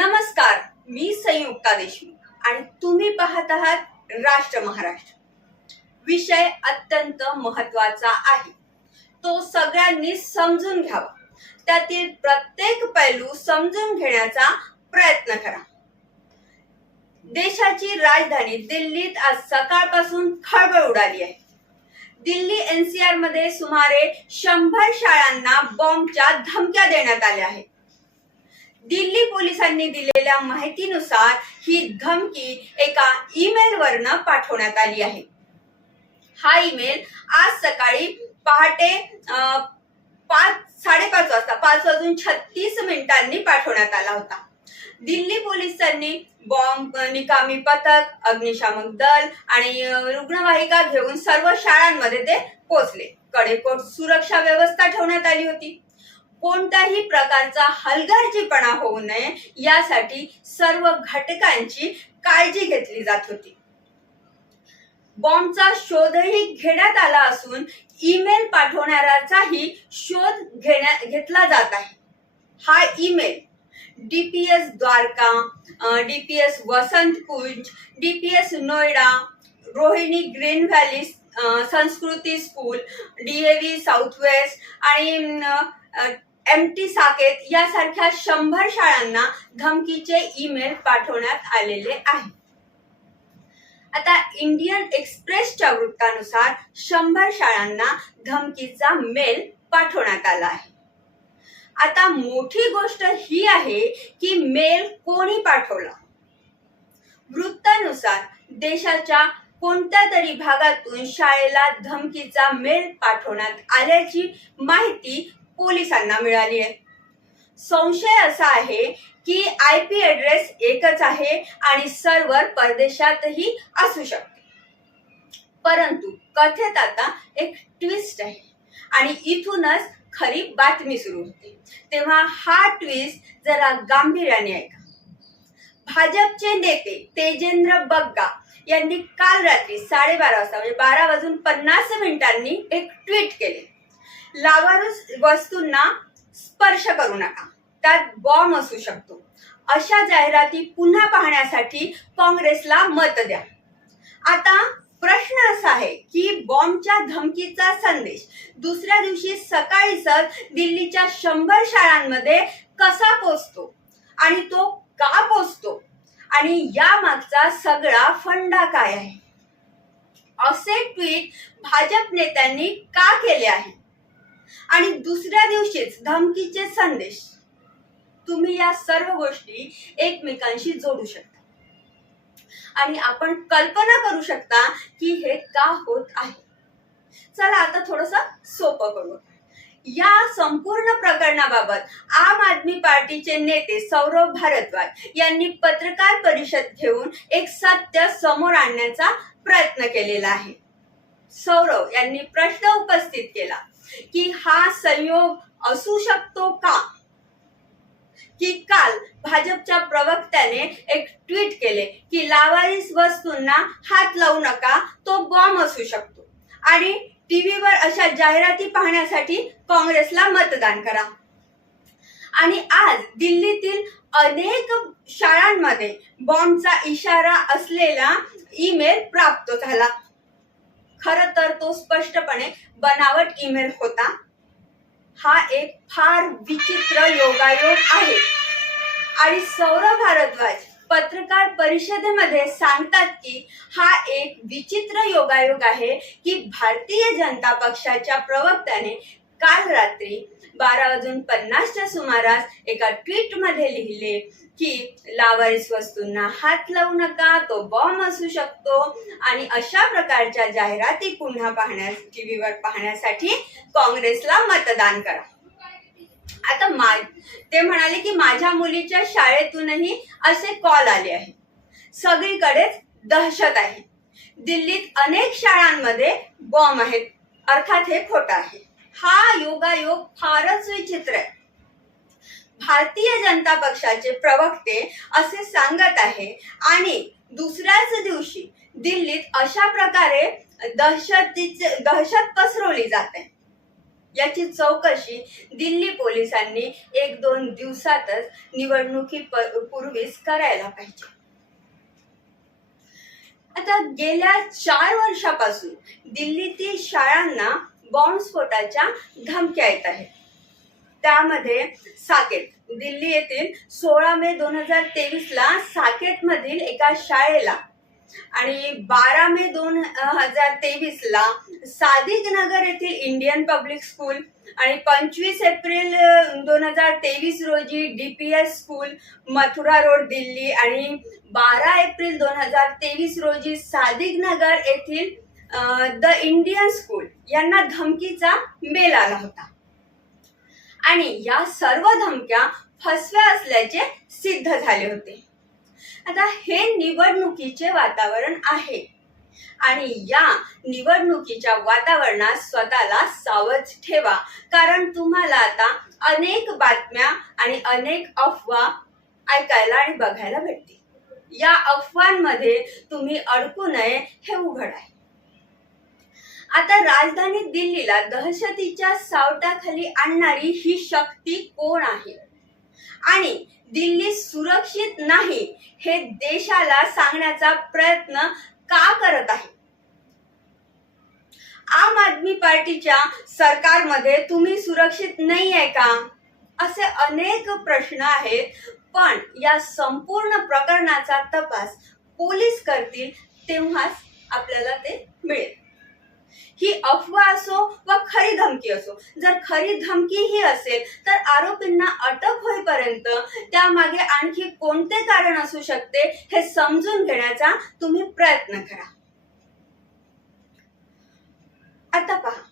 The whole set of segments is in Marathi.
नमस्कार मी संयुक्ता देशमुख आणि तुम्ही पाहत आहात राष्ट्र महाराष्ट्र. विषय अत्यंत महत्त्वाचा आहे. तो सगळ्यांनी समजून घ्यावा. त्यातील प्रत्येक पैलू समजून घेण्याचा प्रयत्न करा. देशाची राजधानी दिल्लीत आज सकाळपासून खळबळ उडाली आहे. दिल्ली एनसीआरमध्ये सुमारे शंभर शाळांना बॉम्बच्या धमक्या देण्यात आल्या आहेत. दिल्ली पोलिसांनी दिलेल्या माहितीनुसार ही धमकी एका ईमेल वरनं पाठवण्यात आली आहे. हा ईमेल आज सकाळी पहाटे पाच साडेपाच वाजता पाच वाजून छत्तीस मिनिटांनी पाठवण्यात आला होता. दिल्ली पोलिसांनी बॉम्ब निकामी पथक अग्निशामक दल आणि रुग्णवाहिका घेऊन सर्व शाळांमध्ये ते पोहोचले. कडेकोट सुरक्षा व्यवस्था ठेवण्यात आली होती. कोणत्याही प्रकारचा हलगर्जीपणा होऊ नये यासाठी सर्व घटकांची काळजी घेतली जात होती. बॉम्बचा शोधही घेण्यात आला असून ईमेल पाठवणाऱ्याचाही शोध घेण्या घेतला जात आहे. हा email DPS Dwarka DPS Vasant Kunj DPS Noida Rohini green valley Sanskriti school DAV south west आणि एम टी साकेत यासारख्या शंभर शाळांना धमकीचे ईमेल पाठवण्यात आलेले आहे. आता इंडियन एक्सप्रेसच्या वृत्तानुसार शंभर शाळांना धमकीचा मेल पाठवण्यात आला आहे. आता मोठी गोष्ट ही आहे की मेल कोणी पाठवला? वृत्तानुसार देशाच्या कोणत्या तरी भागातून शाळेला धमकीचा मेल पाठवण्यात आल्याची माहिती पोलिसांना मिळाली आहे. संशय असा आहे की आय पी ऍड्रेस एकच आहे आणि सर्व्हर परदेशातही असू शकते. परंतु कथेत आता एक ट्विस्ट आहे आणि इथूनच खरी बातमी सुरू होते. तेव्हा हा ट्विस्ट जरा गांभीर्याने ऐका. भाजपचे नेते तेजेंद्र बग्गा यांनी काल रात्री साडेबारा वाजता म्हणजे बारा वाजून पन्नास मिनिटांनी एक ट्विट केले. लावारस वस्तूंना स्पर्श करू नका. त्यात बॉम्ब असू शकतो. अशा जाहिराती पुन्हा पाहण्यासाठी काँग्रेसला मत द्या. आता प्रश्न असा आहे की बॉम्बच्या धमकीचा संदेश दुसऱ्या दिवशी सकाळीच दिल्लीच्या शंभर शाळांमध्ये कसा पोचतो? आणि तो का पोचतो? आणि या मागचा सगळा फंडा काय आहे? असे ट्विट भाजप नेत्यांनी का केले आहे? आणि दुसऱ्या दिवशीच धमकीचे संदेश. तुम्ही या सर्व गोष्टी एकमेकांशी जोडू शकता. आणि आपण कल्पना करू शकता की हे का होत आहे. चला आता थोडस सोपं करू. या संपूर्ण प्रकरणाबाबत आम आदमी पार्टीचे नेते सौरभ भारद्वाज यांनी पत्रकार परिषद घेऊन एक सत्य समोर आणण्याचा प्रयत्न केलेला आहे. सौरव यांनी प्रश्न उपस्थित केला. की हा संयोग असू शकतो का? की काल भाजपच्या प्रवक्त्याने एक ट्विट केले की लावारिस वस्तूंना हात लावू नका तो बॉम्ब असू शकतो. आणि टीव्हीवर अशा जाहिराती पाहण्यासाठी काँग्रेसला मतदान करा. आणि आज दिल्लीतील अनेक शाळांमध्ये बॉम्बचा इशारा असलेला ईमेल प्राप्त झाला. खर तर तो स्पष्टपणे बनावट ईमेल होता. हा एक फार विचित्र योगायोग आहे. आणि सौरभ भारद्वाज पत्रकार परिषदेमध्ये सांगतात की हा एक विचित्र योगायोग आहे की भारतीय जनता पक्षाच्या प्रवक्त्याने काल रात्री बारा वाजून पन्नासच्या सुमारास एका ट्विटमध्ये लिहिले की लावारिस वस्तूंना हात लावू नका तो बॉम्ब असू शकतो. आणि अशा प्रकारच्या जाहिराती पुन्हा पाहण्यास टीव्हीवर पाहण्यासाठी काँग्रेसला मतदान करा. आता मा ते म्हणाले की माझ्या मुलीच्या शाळेतूनही असे कॉल आले आहे सगळीकडेच दहशत आहे. दिल्लीत अनेक शाळांमध्ये बॉम्ब आहेत. अर्थात हे खोटं आहे. हा योगायोग फारच विचित्र आहे. भारतीय जनता पक्षाचे प्रवक्ते असे सांगत आहे आणि दुसऱ्याच दिवशी दिल्लीत अशा प्रकारे दहशतीचे दहशत पसरवली जाते. याची चौकशी दिल्ली पोलिसांनी एक दोन दिवसातच निवडणुकी पूर्वीच करायला पाहिजे. आता गेल्या चार वर्षापासून दिल्लीतील शाळांना बॉम्बस्फोटाच्या धमक्या येत आहेत. त्यामध्ये साकेत. दिल्ली येथील सोळा मे दोन हजार तेवीस ला साकेत मधील एका शाळेला आणि बारा मे दोन हजार तेवीस ला सादिक नगर येथील इंडियन पब्लिक स्कूल आणि पंचवीस एप्रिल दोन हजार तेवीस रोजी D P S school Mathura road Delhi आणि बारा एप्रिल दोन हजार तेवीस रोजी सादिक नगर येथील द इंडियन स्कूल यांना धमकीचा मेल आला होता. आणि या सर्व धमक्या फसव्या असल्याचे सिद्ध झाले होते. आता हे निवडणुकीचे वातावरण आहे. आणि या निवडणुकीच्या वातावरणात स्वतःला सावध ठेवा. कारण तुम्हाला आता अनेक बातम्या आणि अनेक अफवा ऐकायला आणि बघायला भेटतील. या अफवांमध्ये तुम्ही अडकू नये हे उघड आहे. आता राजधानी दिल्लीला दहशतीच्या सावटाखाली आणणारी ही शक्ती कोण आहे? आणि दिल्ली सुरक्षित नाही हे देशाला सांगण्याचा प्रयत्न का करत आहे? आम आदमी पार्टीच्या सरकारमध्ये तुम्ही सुरक्षित नाही आहे का? असे अनेक प्रश्न आहेत पण या संपूर्ण प्रकरणाचा तपास पोलीस करतील तेव्हाच आपल्याला ते मिळेल. ही अफवा असो व खरी धमकी असो. जर खरी धमकी ही असेल तर आरोपींना अटक होईपर्यंत त्यामागे आणखी कोणते कारण असू शकते हे समजून घेण्याचा तुम्ही प्रयत्न करा. आता पहा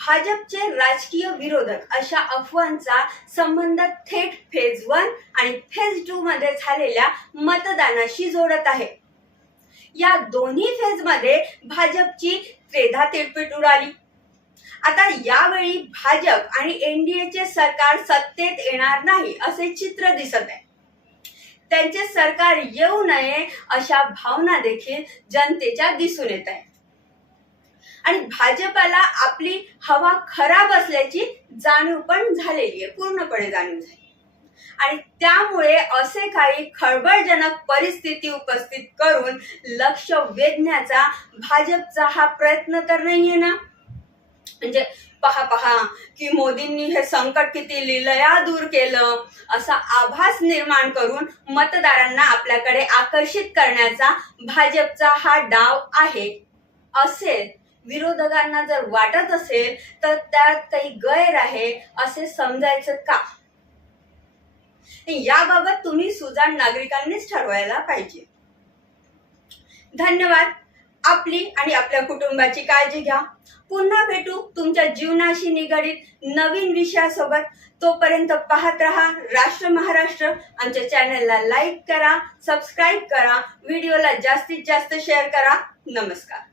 भाजपचे राजकीय विरोधक अशा अफवांचा संबंध थेट फेज वन आणि फेज टू मध्ये झालेल्या मतदानाशी जोडत आहे या दोन्ही फेजमध्ये भाजपची त्रेधा तिळपीट उडाली. आता यावेळी भाजप आणि एनडीएचे सरकार सत्तेत येणार नाही असे चित्र दिसत आहे. त्यांचे सरकार येऊ नये अशा भावना देखील जनतेच्या दिसून येत आहे आणि भाजपाला आपली हवा खराब असल्याची जाणीव पण झालेली आहे पूर्णपणे जाणीव झाली. आणि त्यामुळे असे काही खळबळजनक परिस्थिती उपस्थित करून लक्ष वेधण्याचा भाजपचा हा प्रयत्न तर नाहीये ना? म्हणजे पहा पहा की मोदींनी हे संकट किती लिलया दूर केलं असा आभास निर्माण करून मतदारांना आपल्याकडे आकर्षित करण्याचा भाजपचा हा डाव आहे. असे विरोधकांना जर वाटत असेल तर त्यात काही गैर आहे असे समजायचं का? याबाबत तुम्ही सुजाण नागरिकांनीच ठरवायला पाहिजे. धन्यवाद. आपली आणि आपल्या कुटुंबाची काळजी घ्या. पुन्हा भेटू तुमच्या जीवनाशी निगडीत नवीन विषयासोबत. तोपर्यंत पाहत रहा. राष्ट्र महाराष्ट्र. आमच्या चॅनलला लाईक करा सबस्क्राईब करा. व्हिडिओला जास्तीत जास्त शेअर करा. नमस्कार.